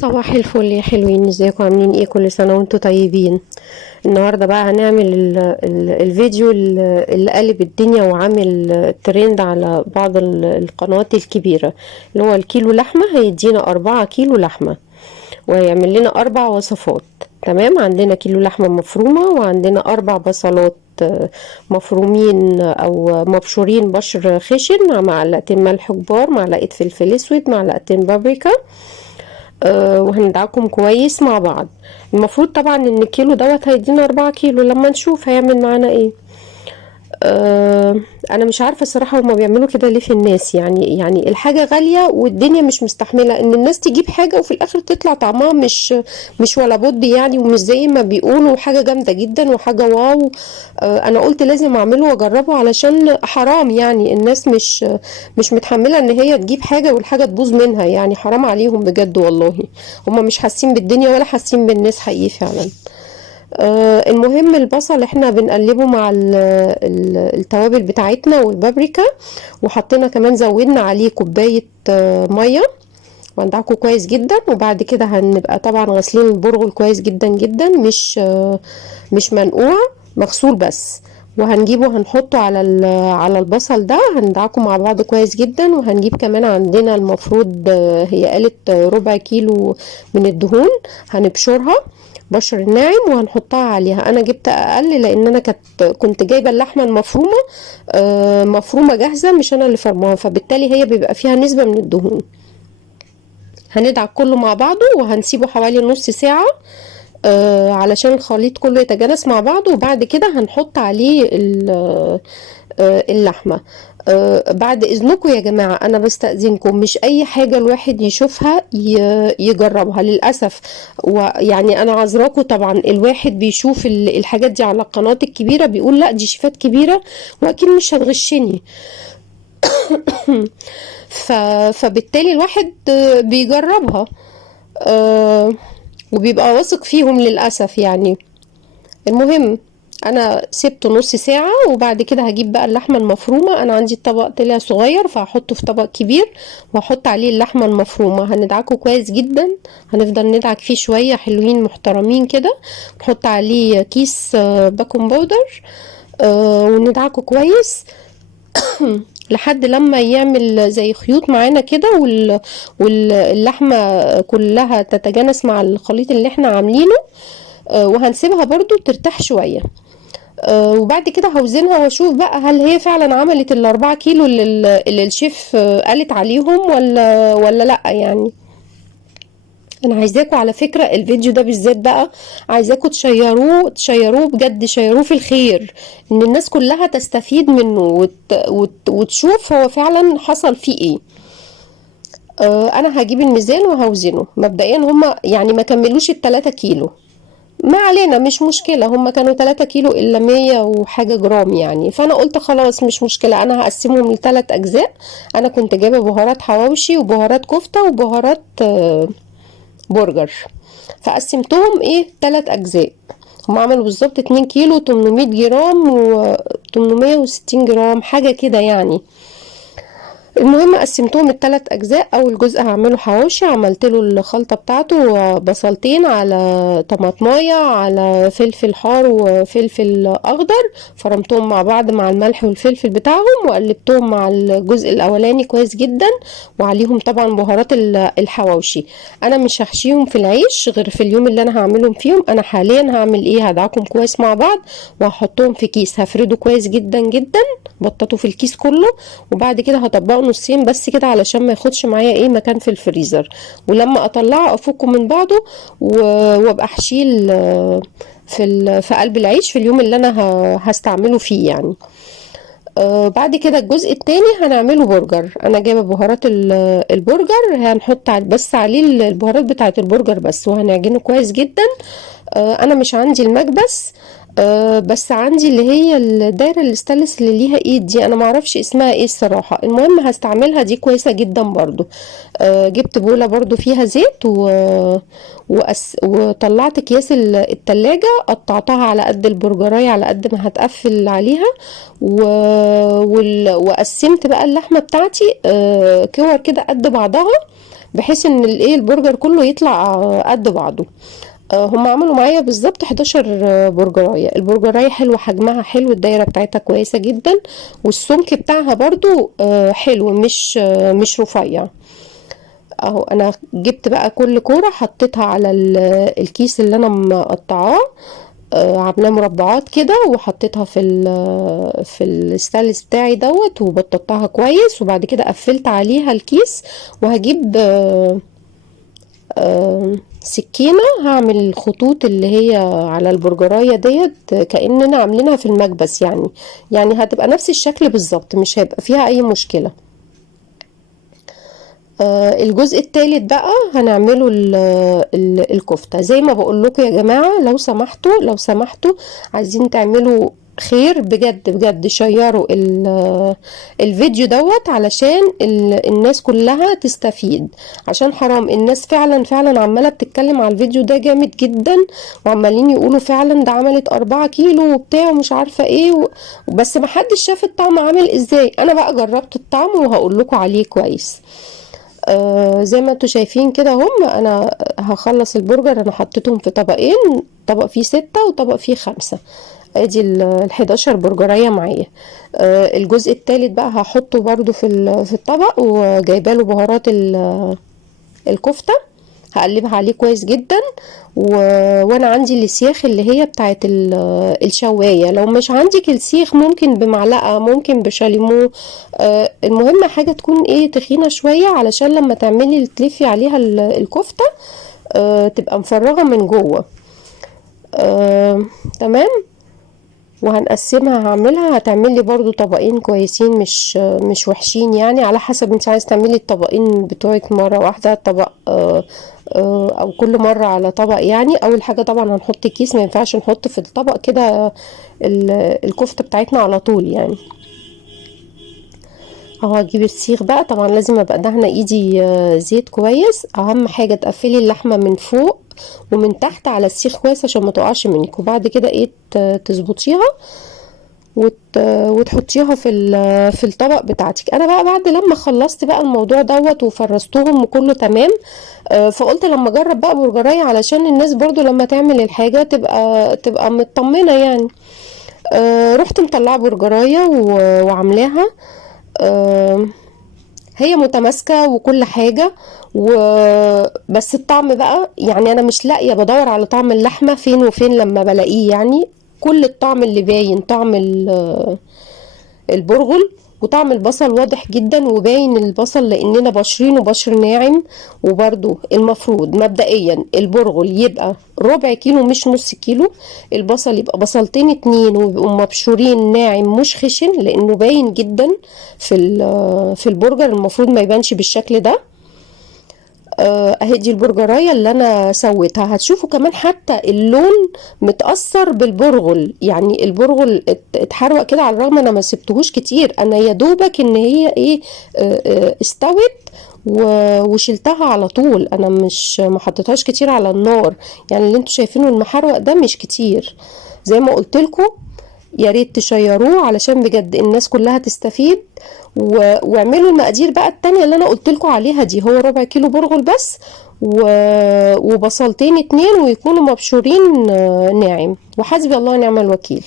صباح الفل يا حلوين، ازيكم؟ عاملين ايه؟ كل سنة وانتم طيبين. النهاردة بقى هنعمل الفيديو اللي قلب الدنيا وعامل ترند على بعض القنوات الكبيرة، اللي هو الكيلو لحمة هيدينا 4 كيلو لحمة وهيعمل لنا 4 وصفات. تمام، عندنا كيلو لحمة مفرومة وعندنا 4 بصلات مفرومين او مبشورين بشر خشن، مع معلقتين ملح كبار، معلقة فلفل اسود، معلقتين بابريكا. وهندعكم كويس مع بعض. المفروض طبعا ان الكيلو دوت هيدينا 4 كيلو، لما نشوف هيعمل معانا ايه. انا مش عارفه الصراحه هما بيعملوا كده ليه في الناس، يعني الحاجه غاليه والدنيا مش مستحمله ان الناس تجيب حاجه وفي الاخر تطلع طعمها مش ولا بد يعني، ومش زي ما بيقولوا حاجه جامده جدا وحاجه واو. انا قلت لازم اعمله واجربه علشان حرام، يعني الناس مش متحمله ان هي تجيب حاجه والحاجه تبوظ منها، يعني حرام عليهم بجد والله. هما مش حاسين بالدنيا ولا حاسين بالناس حقيقي فعلا. المهم البصل احنا بنقلبه مع التوابل بتاعتنا والبابريكا، وحطينا كمان زودنا عليه كوباية مية وندعكه كويس جدا. وبعد كده هنبقى طبعا غاسلين البرغل كويس جدا جدا، مش منقوع، مغسول بس. وهنجيبه هنحطه على البصل ده، هندعكه مع بعض كويس جدا. وهنجيب كمان عندنا المفروض هي قالت 4 كيلو من الدهون، هنبشرها بشر الناعم وهنحطها عليها. انا جبت اقل لان انا كنت جايبه اللحمه المفرومه مفرومه جاهزه، مش انا اللي فرماها، فبالتالي هي بيبقى فيها نسبه من الدهون. هندعك كله مع بعضه وهنسيبه حوالي نص ساعه علشان الخليط كله يتجانس مع بعضه. وبعد كده هنحط عليه اللحمة. بعد اذنكم يا جماعة، انا بستأذنكم مش اي حاجة الواحد يشوفها يجربها للأسف. ويعني انا عذراكم طبعا، الواحد بيشوف الحاجات دي على القنوات الكبيرة بيقول لا دي شيفات كبيرة واكيد مش هتغشني. فبالتالي الواحد بيجربها وبيبقى واثق فيهم للأسف يعني. المهم انا سبته نص ساعة وبعد كده هجيب بقى اللحمة المفرومة. انا عندي الطبق طلع صغير فهحطه في طبق كبير وهحط عليه اللحمة المفرومة، هندعكه كويس جدا. هنفضل ندعك فيه شوية حلوين محترمين كده. نحط عليه كيس باكنج باودر وندعكه كويس لحد لما يعمل زي خيوط معانا كده واللحمة كلها تتجانس مع الخليط اللي احنا عاملينه. وهنسيبها برضو ترتاح شوية. وبعد كده هوزنها واشوف بقى هل هي فعلا عملت ال4 كيلو اللي الشيف قالت عليهم ولا لا يعني. انا عايزاكم على فكرة الفيديو ده بالذات بقى، عايزاكم تشيروه بجد، شيروه في الخير، ان الناس كلها تستفيد منه وتشوف هو فعلا حصل فيه ايه. انا هجيب الميزان وهوزنه مبدئيا. هما يعني ما كملوش ال3 كيلو، ما علينا مش مشكلة، هما كانوا 3 كيلو إلا 100 وحاجة جرام يعني. فأنا قلت خلاص مش مشكلة، أنا هقسمهم ل3 أجزاء. أنا كنت جايبة بهارات حواوشي وبهارات كفتة وبهارات برجر، فقسمتهم 3 أجزاء. هم عملوا بالظبط 2 كيلو 800 جرام و 860 جرام حاجة كده يعني. المهم قسمتهم ال3 أجزاء. أول جزء هعمله حواوشي، عملت له الخلطة بتاعته، بصلتين على طماطماية على فلفل حار وفلفل أخضر، فرمتهم مع بعض مع الملح والفلفل بتاعهم وقلبتهم مع الجزء الأولاني كويس جدا، وعليهم طبعا بهارات الحواوشي. أنا مش هحشيهم في العيش غير في اليوم اللي أنا هعملهم فيهم. أنا حاليا هعمل هدعكم كويس مع بعض وهحطهم في كيس هفرده كويس جدا جدا، بططه في الكيس كله. وبعد كده هطبقه نصين بس كده علشان ما ياخدش معايا مكان في الفريزر، ولما اطلعه افكه من بعضه وابقى احشيه في قلب العيش في اليوم اللي انا هستعمله فيه يعني. بعد كده الجزء التاني هنعمله برجر. انا جايبه بهارات البرجر، هنحط بس عليه البهارات بتاعه البرجر بس، وهنعجنه كويس جدا. انا مش عندي المكبس، بس عندي اللي هي الدايره الاستانلس اللي ليها ايد دي، انا معرفش اسمها ايه الصراحه. المهم هستعملها دي كويسه جدا برضو. جبت بوله برضو فيها زيت وطلعت اكياس التلاجة، قطعتها على قد البرجرايه على قد ما هتقفل عليها وقسمت بقى اللحمه بتاعتي كور كده قد بعضها بحيث ان الايه البرجر كله يطلع قد بعضه. هم عملوا معايا بالظبط 11 برجرايه. البرجرايه حلوه، حجمها حلو، الدايره بتاعتها كويسه جدا، والسمك بتاعها برضو حلو، مش رفيع. اهو انا جبت بقى كل كوره حطيتها على الكيس اللي انا مقطعاه، عاملاه مربعات كده، وحطيتها في الستانلس بتاعي دوت، وبططها كويس، وبعد كده قفلت عليها الكيس. وهجيب سكينة، هعمل الخطوط اللي هي على البرجراية ديت كأننا عاملينها في المكبس، يعني هتبقى نفس الشكل بالظبط، مش هيبقى فيها اي مشكلة. الجزء الثالث بقى هنعمله الكفتة. زي ما بقول لكم يا جماعة، لو سمحتوا عايزين تعملوا خير بجد بجد، شيروا الفيديو دوت علشان الناس كلها تستفيد، عشان حرام الناس فعلا فعلا عمالة بتتكلم على الفيديو ده جامد جدا، وعمالين يقولوا فعلا ده عملت 4 كيلو وبتاع ومش عارفة ايه بس محدش شاف الطعم عامل ازاي. انا بقى جربت الطعم وهقول لكم عليه كويس. زي ما انتوا شايفين كده هم، انا هخلص البرجر، انا حطيتهم في طبقين، طبق فيه 6 وطبق فيه 5. ادي ال11 برجرية معايا. الجزء الثالث بقى هحطه برضو في الطبق، وجايباله بهارات الكفتة، هقلبها عليه كويس جدا. وانا عندي السياخ اللي هي بتاعت الشواية، لو مش عندك السيخ ممكن بمعلقة، ممكن بشاليمو. المهم حاجة تكون ايه تخينة شوية، علشان لما تعملي تلفي عليها الكفتة تبقى مفرغة من جوه. تمام. وهنقسمها، هتعملي برضو طبقين كويسين، مش وحشين، يعني على حسب انت عايز تعملي الطبقين بتوعك مرة واحدة، طبق او كل مرة على طبق. يعني اول حاجة طبعا هنحط كيس، ما ينفعش نحط في الطبق كده الكفتة بتاعتنا على طول يعني. اهو هجيب السيخ بقى، طبعا لازم ابقى دهنه ايدي زيت كويس. اهم حاجه تقفلي اللحمه من فوق ومن تحت على السيخ كويس عشان ما تقعش منك، وبعد كده ايه تظبطيها وتحطيها في الطبق بتاعتك. انا بقى بعد لما خلصت بقى الموضوع دوت وفرستهم وكله تمام، فقلت لما اجرب بقى برجرايه، علشان الناس برضو لما تعمل الحاجه تبقى مطمنه يعني. رحت مطلعه برجرايه وعاملاها. هي متماسكة وكل حاجة، بس الطعم بقى يعني انا مش لاقيه، بدور على طعم اللحمة فين وفين لما بلاقيه. يعني كل الطعم اللي باين طعم البرغل، وطعم البصل واضح جدا وباين البصل لاننا بشرينه بشر ناعم. وبرده المفروض مبدئيا البرغل يبقى ربع كيلو مش نص كيلو، البصل يبقى بصلتين 2 ويبقوا مبشورين ناعم مش خشن، لانه باين جدا في البرجر، المفروض ما يبانش بالشكل ده. اهي دي البرجرايه اللي انا سويتها. هتشوفوا كمان حتى اللون متأثر بالبرغل، يعني البرغل اتحرق كده، على الرغم انا ما سبتهوش كتير، انا يا دوبك ان هي ايه استوت وشلتها على طول، انا مش ما حطيتهاش كتير على النار. يعني اللي انتوا شايفينه المحروق ده مش كتير. زي ما قلت لكم، يا ريت تشيروه علشان بجد الناس كلها تستفيد. واعملوا المقادير بقى التانية اللي انا قلت لكم عليها دي، هو ربع كيلو برغل بس، وبصلتين 2 ويكونوا مبشورين ناعم، وحسبي الله ونعم الوكيل.